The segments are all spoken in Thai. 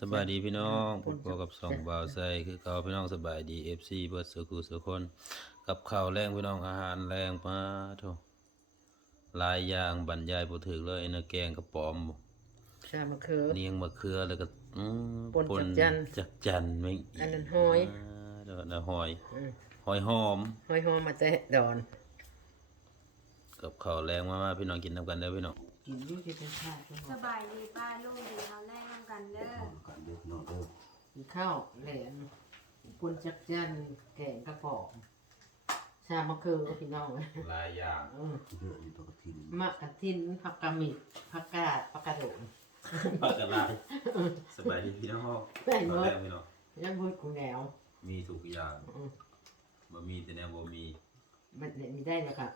สบายดีพี่น้องพบกับสองบ่าวใส่คือเก่าพี่น้องสบายดี FC เบิดสุขุสุคน กับข้าวแรงพี่น้องอาหารแรงมาโถหลายอย่างบรรยายบ่ถึกเลยเนื้อแกงกระป๋อมชามะเขือเนียงมะเขือแล้วก็อืมป่นจักจั่นจักจันไม่อันนั้นหอยาเดี๋ยวนะหอยอืมหอยหอมหอยหอมมาแต่ดอน กับข้าวแรงมาๆพี่น้องกินนํกันเด้อพี่น้องกินอยู่ที่เป็นข้าวสบายดีป้าลูกดีเขาแร กน้ำกันเด้อกันเด็กน้องเด้อกินข้าวแหลมปุนจักจันแกงกระป๋องชามะเขือพี่น้องเลยหลายอย่างอืมเยอะอยู่ตัวกระทินมะกระทินผักกะหมิดผักกาดผักกระโดดปากกันหลายสบายดีพี่น้องได้หมข้าวดแรงพี่น้องยังพูดกูแนวมีทุกอย่างอืมบ่มีแต่แนวบ่มีมันเนี่ยมีได้แล้วครับ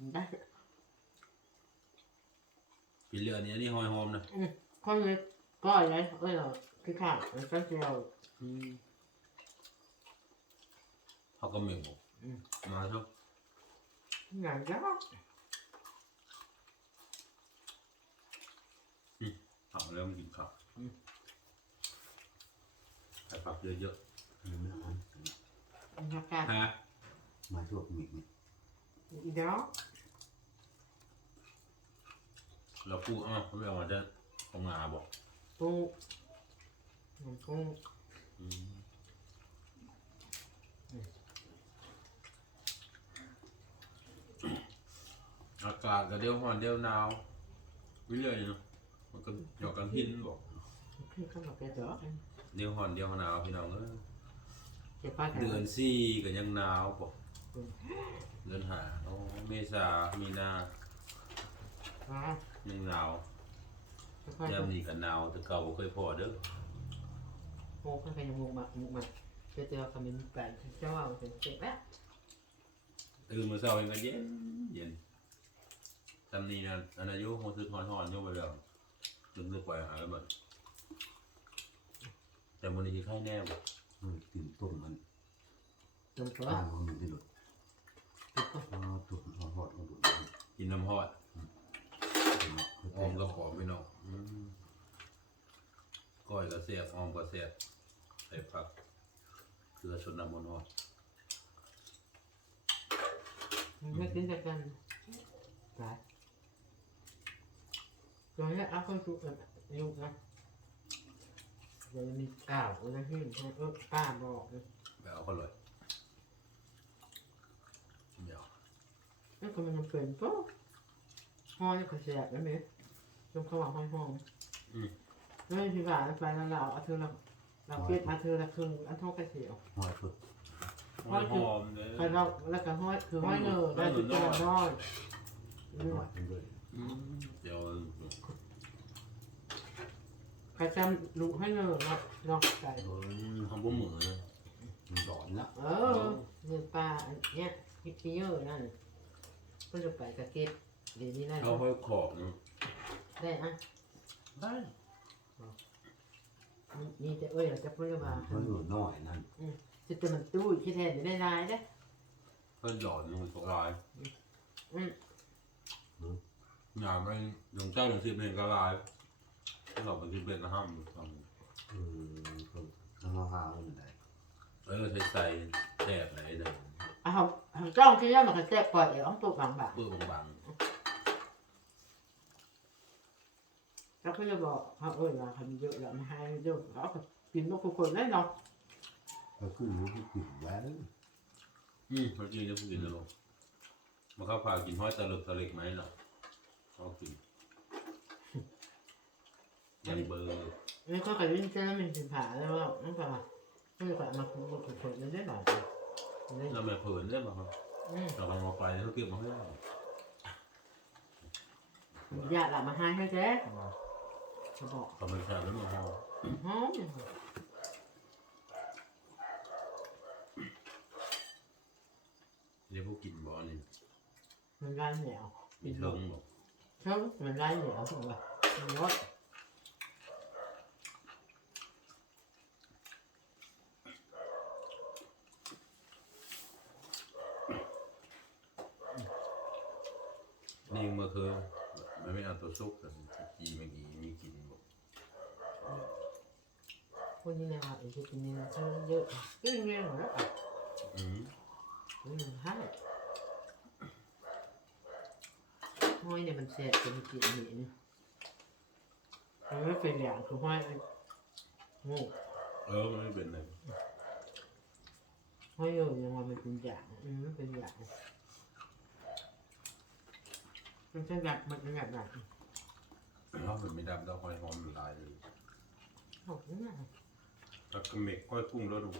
มีได้พี่เหลือนี่อันนี้หอยหอมนะอืมข้าวเลย ก้อยเลยเอ้ยเหรอคือข้าวแล้วก็เจียวเขาก็ไม่บอกอืมมาเถอะงานยากผักแล้วมันกินข้าวใส่ผักเยอะมันไม่อ่านผักกาดๆฮะมาช่วยมีมีอีเดียวเราพูดอ้าวเขาไม่เอามาจะ ตรงงาบอกปูหมูกุ้งอืมอากาศก็เดียวร้อนเดียวหนาววิเลยเนาะมันก็หยอกกันหินบอกขึ้นข้าวหมกแกงดอกเดียวร้อนเดียวหนาวพี่น้องเอ้ยเจ็บป้าแถวเดือนสี่ก็ยังหนาวบอกเดือนห้าโอ้เมษามีนาว้ายังหนาว ค่อยยามนี้ก็หนาวแต่เก่าบ่เคยพอเด้อๆโมขึ้นไปยังมุกมามุกมาเจอเจอคำเป็นแปลกเจ้าว่าเป็นเจ็บแล้วตื่นมาเช้าเองก็เย็นเย็นจำนี้นะอันอายุหกสิบหอนหอนๆอยู่ไปแล้วลึกลึกไปหาไปหมดแต่มันนี้ไข้แน่บ่มันกินต้มมันจมตัวข้างของหนึ่งที่หลุดอ๋อตุ่มหอดของหลุดกินน้ำฮอด ออมก็ขอไม่นอกอืมก้อยก็เสียบออมก็เสียบใส่ผักเกลือชนน้ำมันฮอดไม่กินกันกันไปตอนนี้เอาเข้าสู่กันยุ่งนะเดี๋ยวมีก้าวอะไรขึ้นเออป้าบอกเลยไปเอาเขาเลยเดี๋ยวนั่นก็มันเป็นปุ๊บห้อยก็แสบแล้วเนี่ย จงเขาบอกห้อยห้องอืมแล้วพี่บ่าไปแล้วเราเอาเธอเราเราเก็บมาเธอละครึ่งอันเท่ากระเสียว หอยฝึกหอมหอมเลยไปเราแล้วก็ห้อยคือห้อยเนอได้จุดตัวน้อยหอยเป็นด้วยอืมเดี๋ยวใครจำลูกให้เนอเนาะเนาะไก่เออทำบุ้มมือเลยมันร้อนละเออเงินปลาอันเนี้ยพิพิเยอร์นั่นก็จะไปกระเก็บเดี๋ยวนี้ได้เขาค่อยขอบเนาะ ได้อะได้นี่จะเอ้ยเราจะพูดว่ามันหลุดน้อยนั่นจะจะมันตู้ที่แทนได้ลายได้ก็หยอดลงตกลายอืมอย่าไปลงเจ้าลงสิบเป็นกระลายถ้าเราไปกินเป็นนะห้ามทเออก็น้ำมะพร้าวนั่นแหละำเออใส่ใส่แทบไหนเด้ออะเขาเขาจ้องที่นี่มันก็แซ่บปล่อยเอ๋องตัวบางแบบเปื้อนบาง แล้วเขาจะบอกเขาเอ้ยว่าทำเยอะแล้วมาให้เยอะเขาก็กินนกทุกคนได้เนาะก็ขึ้นรู้ที่กินแล้วๆอืมเขากินจะพูดกินจะลงมาเข้าพากินห้อยตะลึกตะเล็กไหมเนาะเขากินยันเบอร์นี่ก็กระดิ่งเจ้ามันสินผาแล้วว่านั่นก็ว่าไม่ได้กว่ามาคุยกับคนได้หน่อยได้เราไม่เผินได้ป่ะครับอืมเราเอาไปเขาเก็บมาให้เราญาติละมาให้ให้แจ๊ เขาบอกเขาไม่ใช่แล้วมันหอมหอมอย่างเดี๋ยวพวกกินบ่อนี่มันร้ายเหนียวมีเทิงบอกเท่ามันร้ายเหนียวถูกป่ะมันรสนี่เมื่อคืน มันไม่เอาตัวซุกแต่จีเมื่อกี้มีกินบอกคนนี้นะครับไอ้ที่เนนี่นเยอะก็ยังเรียนหมดแล้วอะอืมอืมฮะห้อยเนี่ยมันแสบจนกินหนีนี่มันไม่เป็นอย่างคือห้อยโง่เออมันไม่เป็นเลยห้อยอยู่ยังว่ามันเป็นอย่างอืมเป็นอย่าง มันจะแบบมันเป็นแบบไหนเพราะมันไม่ดำแล้วคอยหอมละลายเลยโอ้โหเนี่ยแล้วก็เม็กก้อยกุ้งแล้วดู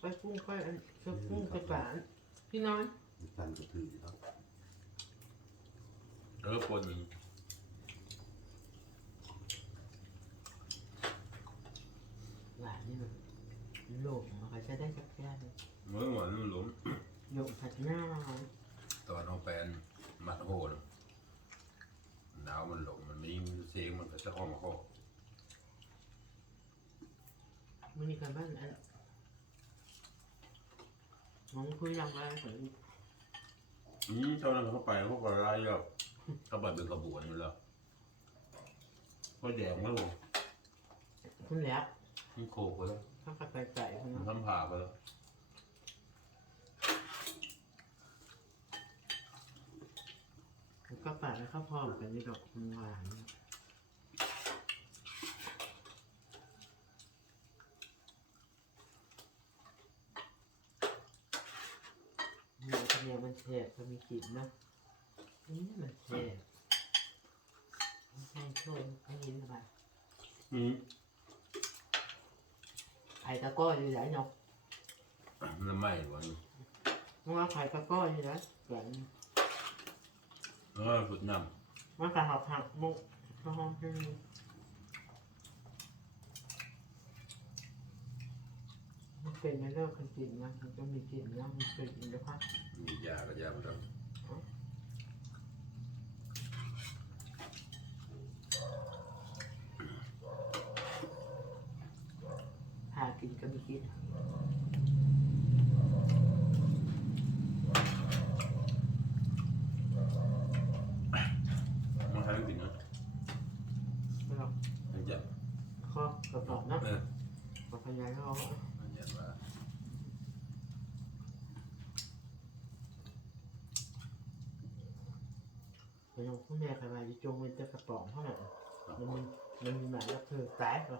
ไปกุ้งไปอันเชือกกุ้งไปป่านพี่น้อยมีการกระถือแล้วเออปนมันหวานนี่มันโลกมันก็จะได้สักแค่เลยเมื่อวานมันหล้มโยกผัดหน้าเราตอนเอาแปน มัดโหดหนาวมันหลงมันไม่ยิงเสียงมันก็จะห้องมาข้อมันมีการบ้านอันน้องคุยยังไงถึงอืมเจ้านั้นเขาไปเขาก็ไล่แบบเขาไปเป็นขบวนอยู่แล้วก็แดงแล้วผมคุณแล้วมันโคกไปแล้วถ้าขัดใจใจคุณมันเนาะทำผ่าไปแล้ว แล้ว ก็ป่าแล้วก็พร้อมกันนี่ดอกคุณหวานมูกระเนียมันแฉะก็มีกลิ่นนะนี่มันแฉะไม่ช่โชยไม่ยินสบาอืมไข่ตะก้ออยู่ไหนเนาะน้ำไหม้วันเพราะว่าไข่ตะก้ออยู่นะเกิด เออสุดน้มันกระหับหักมุกก็ห้องที่มันเป็นในเรื่องคนกินนะมันก็มีกลิ่นนะมันเป็นอินทรีย์ำมียาก็ยาไปแล้วหากินก็มีกิน มาให้กินนะ ไม่หรอก ให้จับ ข้อกระสอบนะ เออ ขยายเขาให้จับว่าไปลงพ่อแม่ใครมาจะจงเป็นจะกระป๋องเท่านั้นมันมีมันมีหมายแล้วเธอตายก็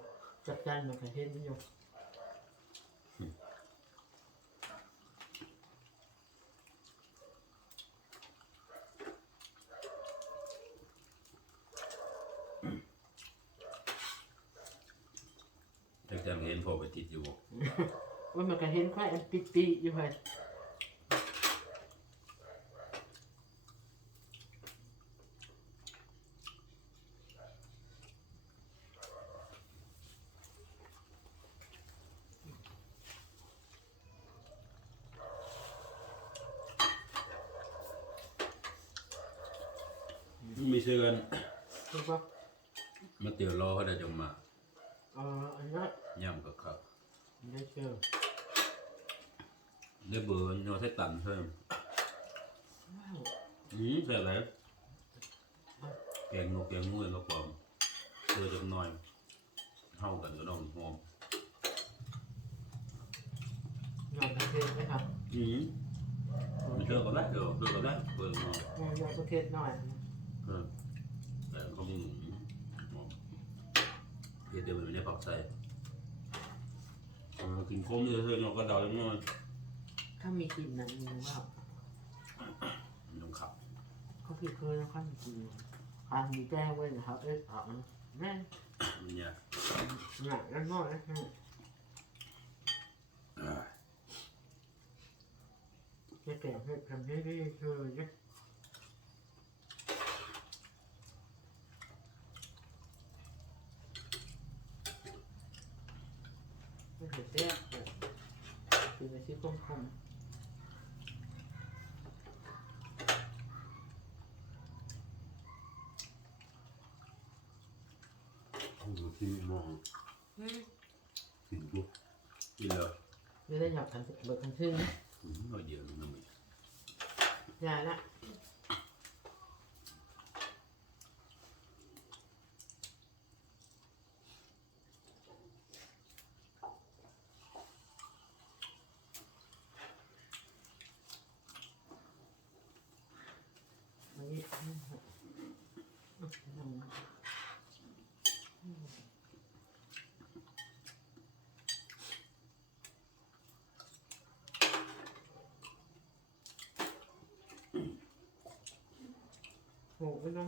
จัดการมันกระเทศนิยม จักจังเห็นพอไปติดอยู่บ่ ว่ามันกระเทศค่อยอันปิดปีอยู่ไปมีเสื้อกันถูกปะมาเตียวรอเขาได้จังมาเอออันนี้ย่ำกับข้าว ได้เจอ ได้เบอร์ยอใช้ตันเพิ่มว้าวอืมใส่อะไรแกงนกแกงงูก็ปลอมเจอจังหน่อยเท่ากันก็ต้องหอมยอมประเทศไหมครับอืมมันเจอก็ได้เดี๋ยวเจอก็ได้เปิดมาอืมยอมประเทศหน่อยเออแต่ก็มึงหอมเดี๋ยวเดี๋ยวมันจะปรับใส่เออกินคมเยอะๆเนาะก็เดาจังหน่อย ถ้ามีกลิ่นนั้นมีว่ามันต้องขับเขาผิดเคยแล้วข้ามีกลิ่นทางมีแจ้งไว้นะครับเอ๊ะอ๋อแม่มันเนี่ยหนักแล้วน้อยนะอ่าจะแก่ให้ทำให้ได้เจอเนี่ยไม่เคยแจ้ง คืออาชีพคมคมดูที่มองกินปุ๊บกินเลยไม่ได้หยอกกันเบิกกันขึ้นนะอืมเราเดี๋ยวมันไม่อย่าละ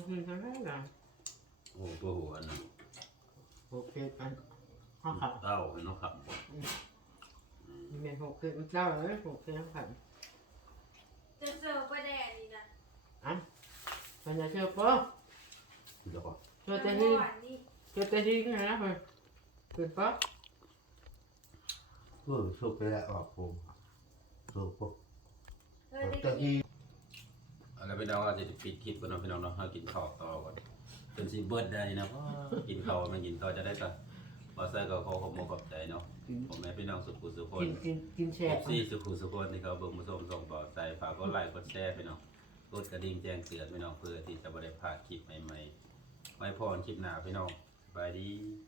หไม่ต้องกินทั้งนั้นนะโอ้ตัวหัวอันนั้นโอเคกันข้าวขับเต้าเป็นน้องขับมีเมนหกคือมันเจ้าเลยหกคือข้าวขับจะเสิร์ฟประแดดนี่นะอะมันจะเชื่อปะเดี๋ยวก่อนเชื่อแต่เมื่ที่อวานนี่เชื่อแต่ที่กันนะเพื่อนเพื่อนปะเออสุกไปแล้วออกผมสุกปุ๊บเธอได้ตะกินกี้เอา แล้วพี่น้องเราจะปิดคลิปกันเนาะพี่น้องเนาะให้กินข้าวต่อก่อนจนสิเบิร์ดได้นะเพราะกินข้าวมันกินต่อจะได้สักบาไซก็ขอขอบคุณขอบใจเนาะผมแม่พี่น้องสุขุสุขคนกินกินกินแช่เอฟซีสุขุสุขคนที่เขาเบิ่งมาส้มส่งบ่อใจฝากกดไลค์กดแชร์พี่น้องกดกระดิ่งแจ้งเตือนพี่น้องเพื่อที่จะบ่ได้พลาดคลิปใหม่ๆไว้พรคลิปหน้าพี่น้องสบายดีส